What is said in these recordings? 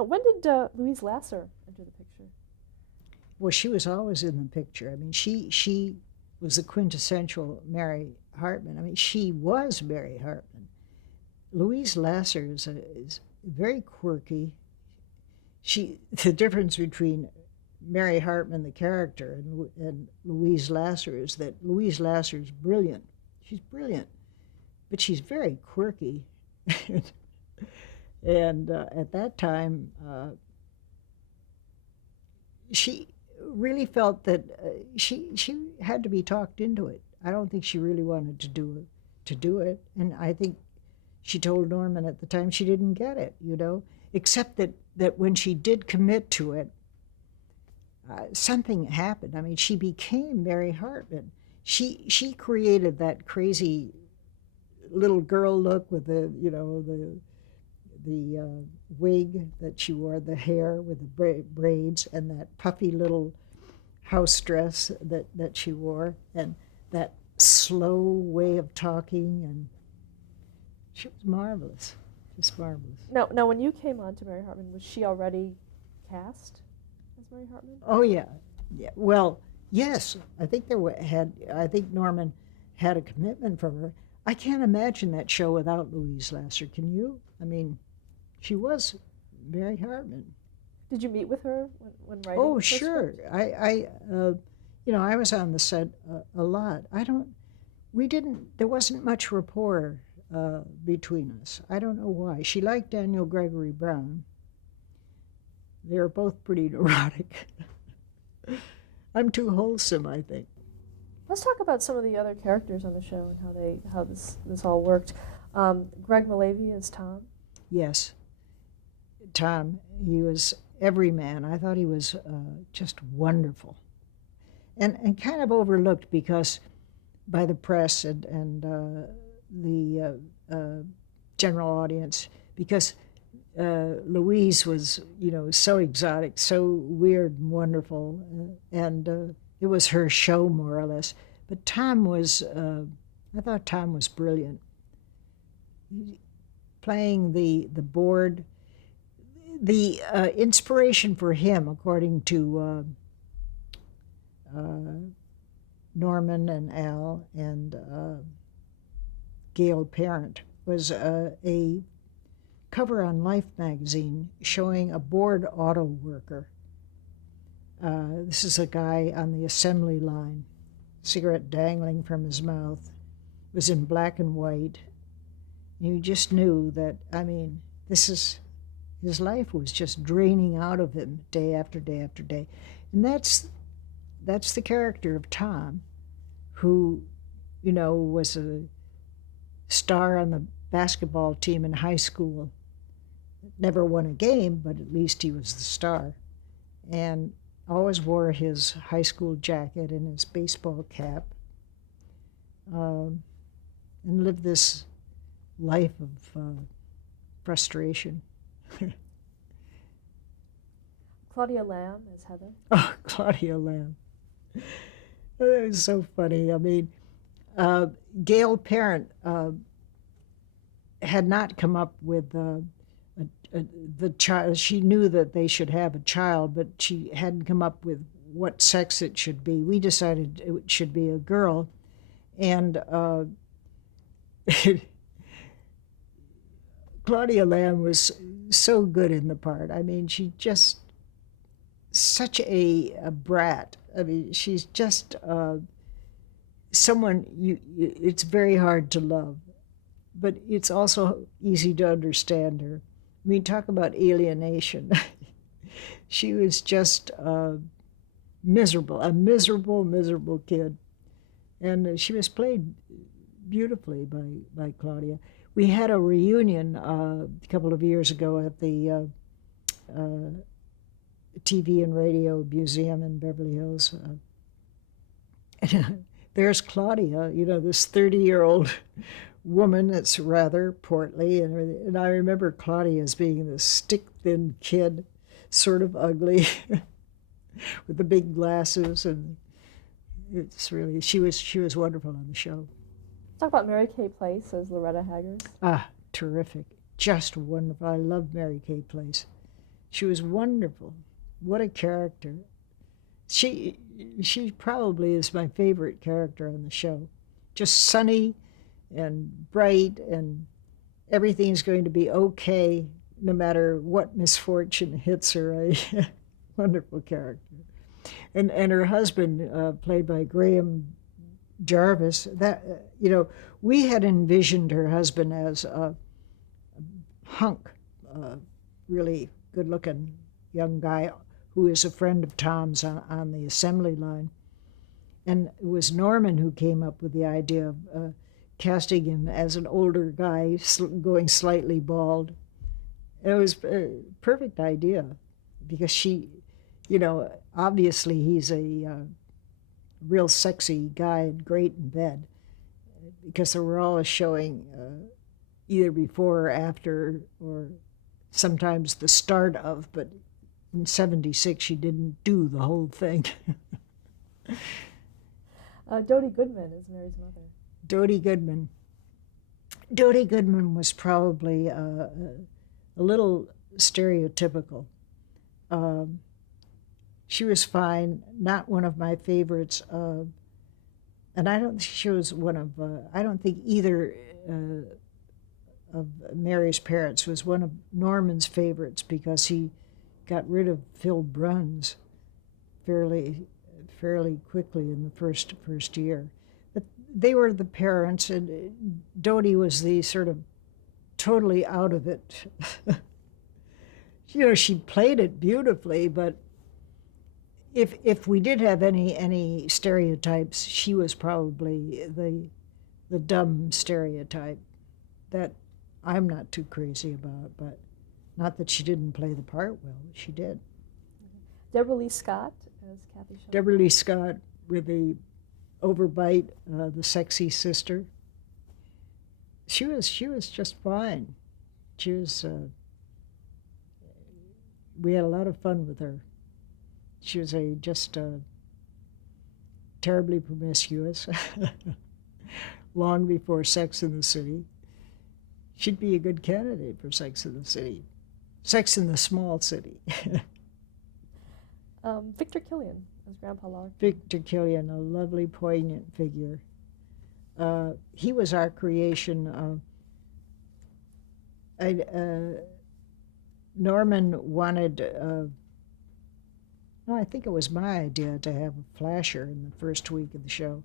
Now, when did Louise Lasser enter the picture? Well, she was always in the picture. I mean, she was the quintessential Mary Hartman. I mean, she was Mary Hartman. Louise Lasser is very quirky. The difference between Mary Hartman, the character, and Louise Lasser is that Louise Lasser is brilliant. She's brilliant, but she's very quirky. And at that time, she really felt that she had to be talked into it. I don't think she really wanted to do it, and I think she told Norman at the time she didn't get it, except that when she did commit to it, something happened. I mean, she became Mary Hartman. She created that crazy little girl look with the wig that she wore, the hair with the braids, and that puffy little house dress that she wore, and that slow way of talking, and she was marvelous, just marvelous. Now, when you came on to Mary Hartman, was she already cast as Mary Hartman? Oh yeah, yeah. Well, yes, I think I think Norman had a commitment from her. I can't imagine that show without Louise Lasser. Can you? I mean, she was Mary Hartman. Did you meet with her when writing? Oh, sure. I was on the set a lot. There wasn't much rapport between us. I don't know why. She liked Daniel Gregory Brown. They were both pretty neurotic. I'm too wholesome, I think. Let's talk about some of the other characters on the show and how this all worked. Greg Malavy as Tom. Yes, Tom. He was every man. I thought he was just wonderful, and kind of overlooked because by the press and the general audience, because Louise was so exotic, so weird and wonderful, and it was her show more or less. But Tom was, I thought Tom was brilliant. Playing the board, the inspiration for him, according to Norman and Al and Gail Parent, was a cover on Life magazine showing a bored auto worker. This is a guy on the assembly line, cigarette dangling from his mouth, was in black and white. You just knew that, I mean, his life was just draining out of him day after day after day. And that's the character of Tom, who, was a star on the basketball team in high school. Never won a game, but at least he was the star. And always wore his high school jacket and his baseball cap, and lived this life of frustration. Claudia Lamb as Heather. Oh, Claudia Lamb. That was so funny. I mean, Gail Parent had not come up with the child. She knew that they should have a child, but she hadn't come up with what sex it should be. We decided it should be a girl, and Claudia Lamb was so good in the part. I mean, she just such a brat. I mean, she's just someone it's very hard to love, but it's also easy to understand her. I mean, talk about alienation. She was just miserable, a miserable kid. And she was played beautifully by Claudia. We had a reunion a couple of years ago at the TV and Radio Museum in Beverly Hills. There's Claudia, this 30-year-old woman that's rather portly, and I remember Claudia as being this stick-thin kid, sort of ugly, with the big glasses, and it's really she was wonderful on the show. Talk about Mary Kay Place as Loretta Haggard. Ah, terrific, just wonderful. I love Mary Kay Place. She was wonderful. What a character. She probably is my favorite character on the show. Just sunny and bright, and everything's going to be okay no matter what misfortune hits her. A wonderful character. And her husband, played by Graham Jarvis, that we had envisioned her husband as a hunk, really good-looking young guy who is a friend of Tom's on the assembly line. And it was Norman who came up with the idea of casting him as an older guy going slightly bald. It was a perfect idea because obviously he's a real sexy guy and great in bed, because they were always showing either before or after, or sometimes the start of, but in 76 she didn't do the whole thing. Dodie Goodman is Mary's mother. Dodie Goodman. Dodie Goodman was probably a little stereotypical. She was fine, not one of my favorites, and I don't think she was one of. I don't think either of Mary's parents was one of Norman's favorites, because he got rid of Phil Bruns fairly quickly in the first year. But they were the parents, and Dodie was the sort of totally out of it. She played it beautifully, but if we did have any stereotypes, she was probably the dumb stereotype that I'm not too crazy about. But not that she didn't play the part well, she did. Deborah Lee Scott as Kathy Shaw. Deborah Lee Scott with the overbite, the sexy sister. She was just fine. She was. We had a lot of fun with her. She was just terribly promiscuous, long before Sex in the City. She'd be a good candidate for Sex in the City. Sex in the Small City. Victor Killian as Grandpa Lark. Victor Killian, a lovely, poignant figure. He was our creation. Norman wanted, I think it was my idea to have a flasher in the first week of the show,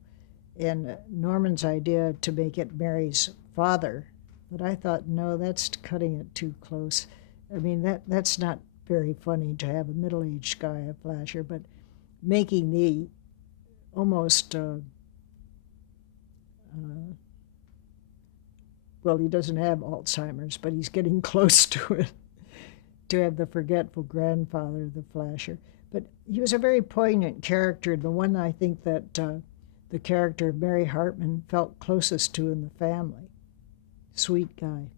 and Norman's idea to make it Mary's father. But I thought, no, that's cutting it too close. I mean, that's not very funny to have a middle-aged guy, a flasher, but making the almost, well, he doesn't have Alzheimer's, but he's getting close to it, to have the forgetful grandfather, the flasher. But he was a very poignant character, the one I think that the character of Mary Hartman felt closest to in the family. Sweet guy.